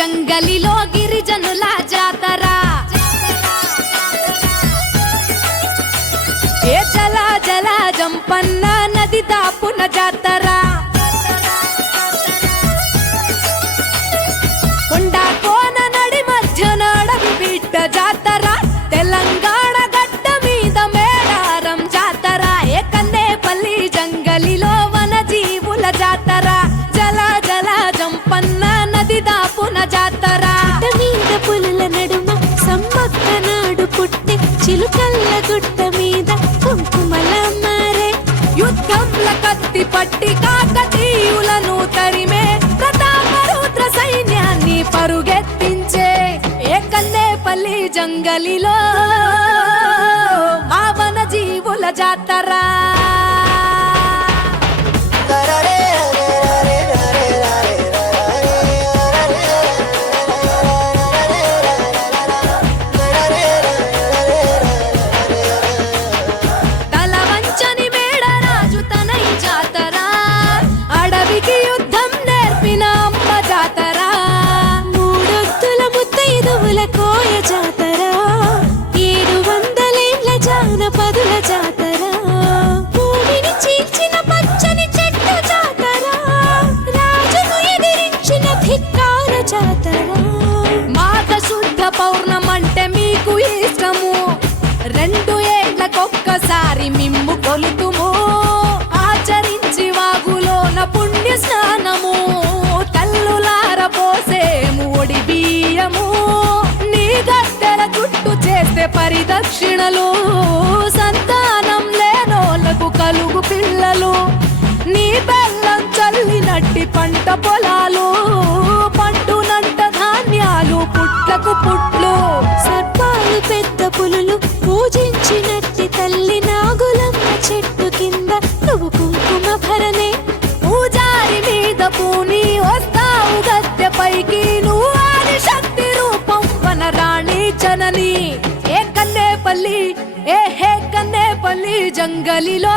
జంగలిలో గిరిజనుల జాతర ఏ జల జల జంపన్న నది దాపున జాతర కొండా కోన నడి మధ్య నడవి బిడ్డ జాతర తెలంగాణ గడ్డ మీద మేడారం జాతర ఏ కన్నేపల్లి జంగలిలో వన జీవుల జాతర జల జల జంపన్న నది దాపున జాతర మీద పులుల నడుమ సమ్మక్క నాడు పుట్టి చిలుకల్ల గుట్ట మీద కుంకుమల మారే యుద్ధంల కత్తి పట్టి కాకతీయులను తరిమే ప్రతాపరుద్ర సైన్యాన్ని పరుగెత్తించే ఏ కన్నేపల్లి జంగలిలో మా వన జీవుల జాతర కోయ జాతర 700 జానపదుల జాతర భూమిని చీల్చిన పచ్చని చెట్టు జాతర రాజును ఎదిరించిన ధిక్కార జాతర మాఘ శుద్ధ పౌర్ణమంటే మీకు ఇష్టము 2 ఏళ్లకొక్కసారి మిమ్ము కొలుతుము ఆచరించి వాగులోన పుణ్య స్నానము తల్లులార పోసేము ఒడి బియ్యము గద్దెల చుట్టూ చేస్తే పరిదక్షిణలు సంతానం లేనోళ్లకు కలుగు పిల్లలు నీ బెల్లం చల్లినట్టి పంట పొలాలు పండునంట ధాన్యాలు పుట్లకు పుట్లు సర్పాలు పెద్ద పులులు పూజించినట్టి తల్లి నాగులమ్మ చెట్టు కింద నువ్వు కుంకుమ భరణే పూజారి మీద పూని వస్తావు గద్దె పైకి నువ్వు ఆది శక్తి రూపం వనరాణి జనని ఏ కన్నేపల్లి జంగలిలో